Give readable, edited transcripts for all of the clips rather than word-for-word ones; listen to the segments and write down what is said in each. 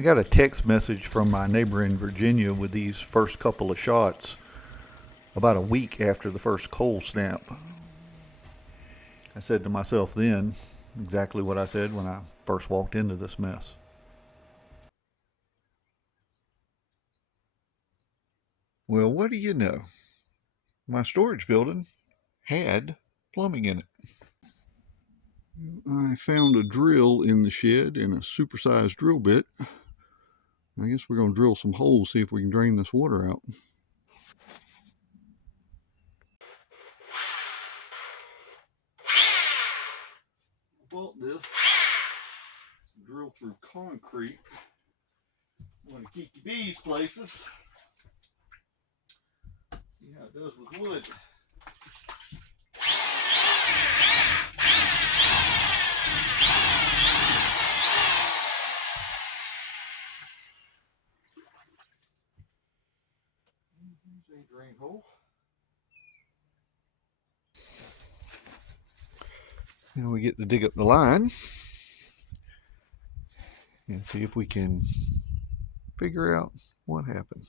I got a text message from my neighbor in Virginia with these first couple of shots about a week after the first cold snap. I said to myself then exactly what I said when I first walked into this mess. Well, what do you know? My storage building had plumbing in it. I found a drill in the shed and a supersized drill bit. I guess we're going to drill some holes, see if we can drain this water out. I bought this drill through concrete. I want to keep your bees places. See how it does with wood. Here's a drain hole. Now we get to dig up the line and see if we can figure out what happened.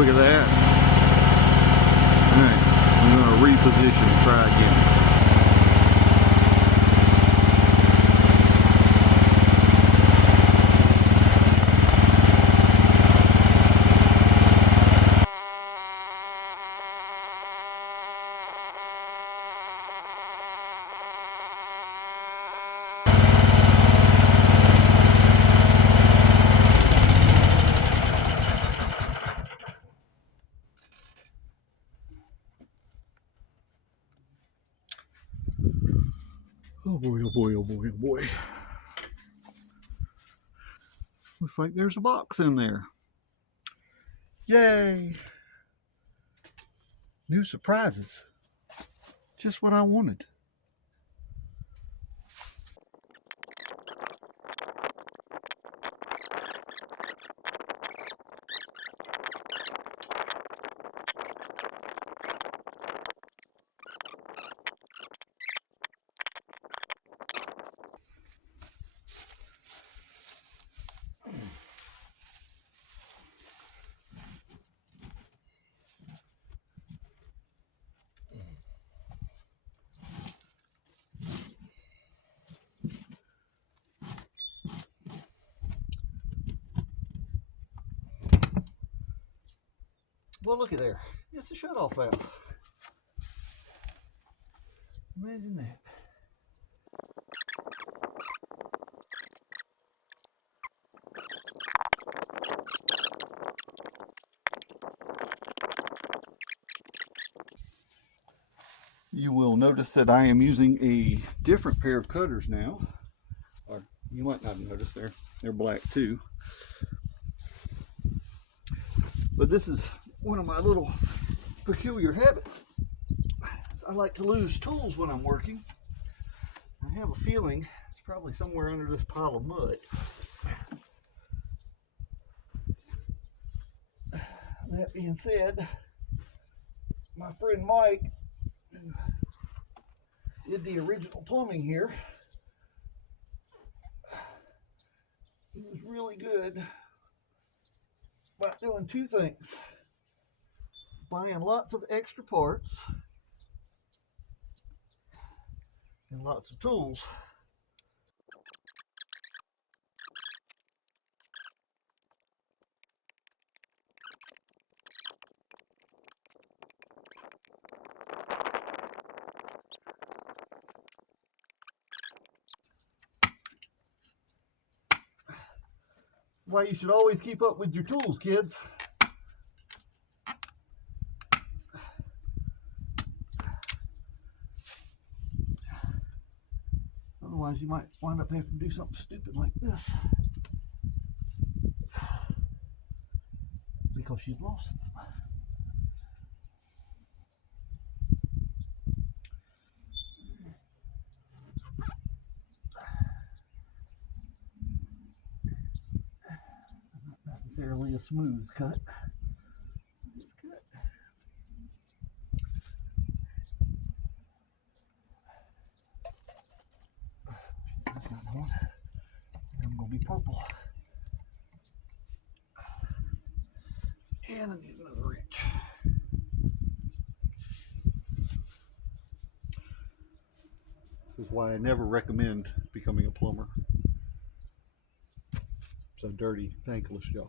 Look at that. Alright, I'm going to reposition and try again. Oh boy, oh boy, oh boy, oh boy. Looks like there's a box in there. Yay! New surprises. Just what I wanted. Well, look at there. It's a shut-off valve. Imagine that. You will notice that I am using a different pair of cutters now. Or you might not have noticed they're black too. But this is one of my little peculiar habits. I like to lose tools when I'm working. I have a feeling it's probably somewhere under this pile of mud. That being said, my friend Mike, who did the original plumbing here, he was really good about doing two things: buying lots of extra parts and lots of tools. Why you should always keep up with your tools, kids. Otherwise, you might wind up having to do something stupid like this because you've lost them. Not necessarily a smooth cut. It's good. That's not one. I'm going to be purple. And I need another wrench. This is why I never recommend becoming a plumber. It's a dirty, thankless job.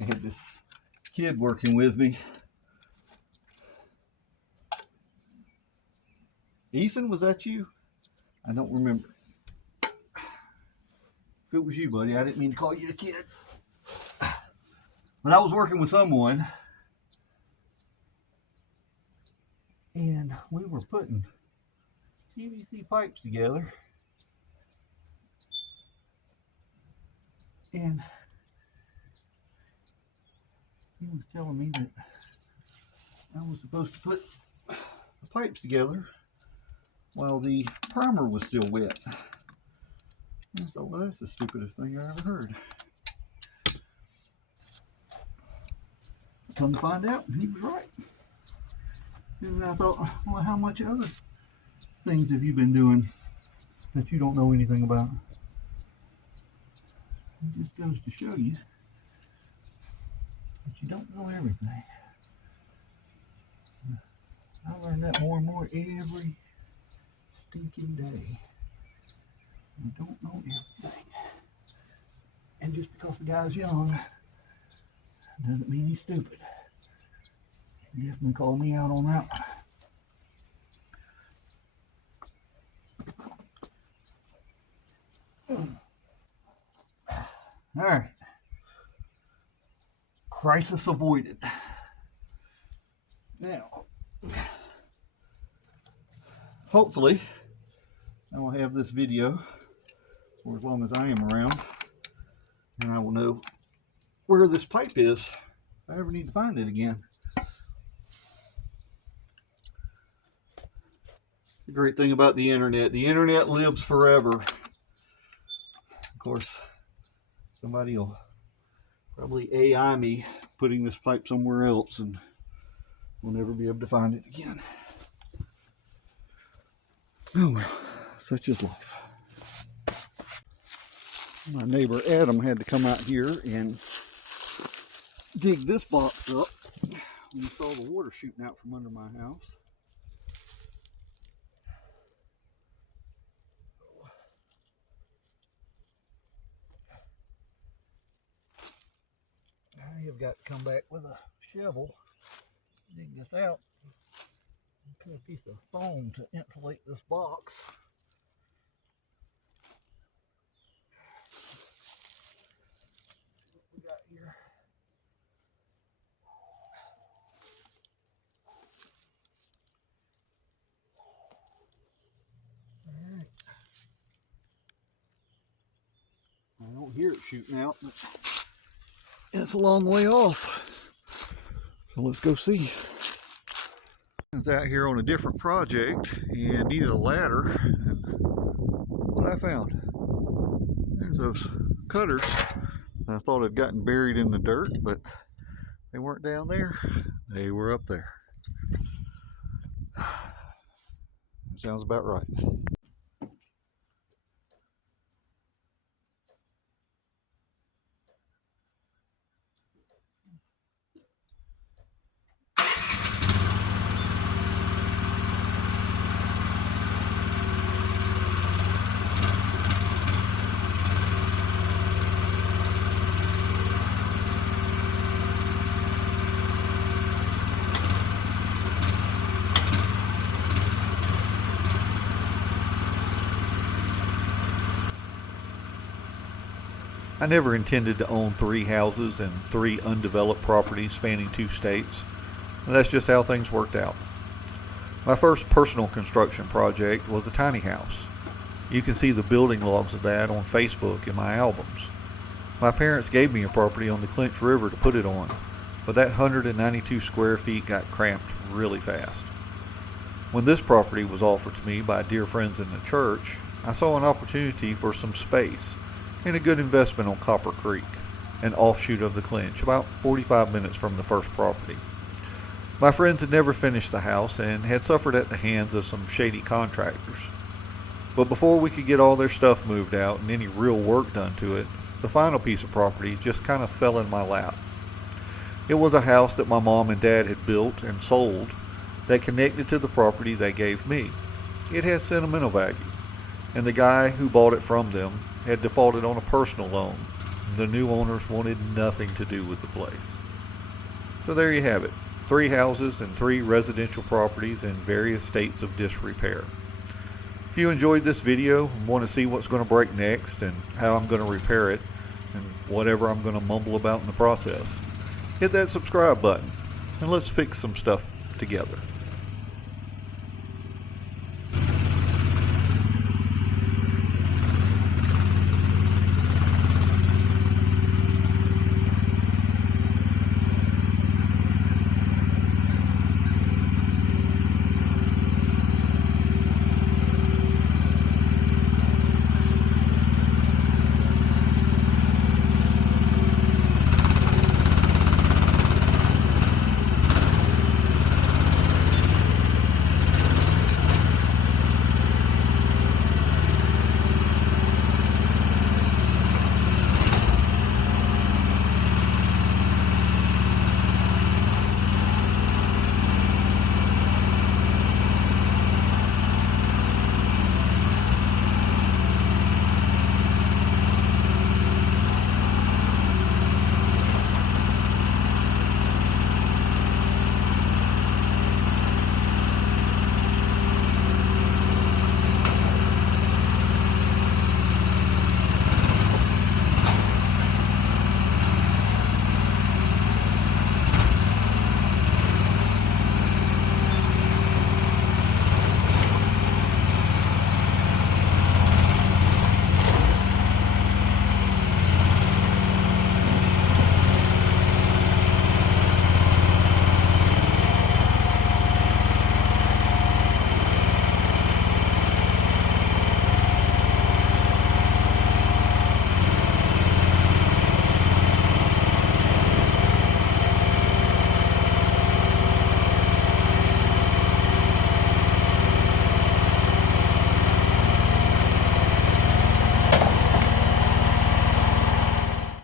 I had this kid working with me. Ethan, was that you? I don't remember. If it was you, buddy, I didn't mean to call you a kid. But I was working with someone, and we were putting PVC pipes together. And he was telling me that I was supposed to put the pipes together while the primer was still wet. I thought, well, that's the stupidest thing I ever heard. Come to find out, he was right. And I thought, well, how much other things have you been doing that you don't know anything about? It just goes to show you that you don't know everything. I learn that more and more every stinking day. You don't know everything. And just because the guy's young doesn't mean he's stupid. He definitely called me out on that one. All right. Crisis avoided. Now, hopefully, I will have this video for as long as I am around, and I will know where this pipe is if I ever need to find it again. The great thing about the internet lives forever. Of course, somebody will probably AI me putting this pipe somewhere else, and we'll never be able to find it again. Oh well, such is life. My neighbor Adam had to come out here and dig this box up when he saw the water shooting out from under my house. I have got to come back with a shovel, dig this out, and cut a piece of foam to insulate this box. Let's see what we got here. All right. I don't hear it shooting out, but it's a long way off. So let's go see. I was out here on a different project and needed a ladder, and look what I found. There's those cutters. I thought had gotten buried in the dirt, but they weren't down there. They were up there. Sounds about right. I never intended to own 3 houses and 3 undeveloped properties spanning 2 states. And that's just how things worked out. My first personal construction project was a tiny house. You can see the building logs of that on Facebook in my albums. My parents gave me a property on the Clinch River to put it on, but that 192 square feet got cramped really fast. When this property was offered to me by dear friends in the church, I saw an opportunity for some space and a good investment on Copper Creek, an offshoot of the Clinch, about 45 minutes from the first property. My friends had never finished the house and had suffered at the hands of some shady contractors. But before we could get all their stuff moved out and any real work done to it, the final piece of property just kind of fell in my lap. It was a house that my mom and dad had built and sold that connected to the property they gave me. It had sentimental value, and the guy who bought it from them had defaulted on a personal loan. The new owners wanted nothing to do with the place. So there you have it. 3 houses and 3 residential properties in various states of disrepair. If you enjoyed this video and want to see what's going to break next and how I'm going to repair it and whatever I'm going to mumble about in the process, hit that subscribe button and let's fix some stuff together.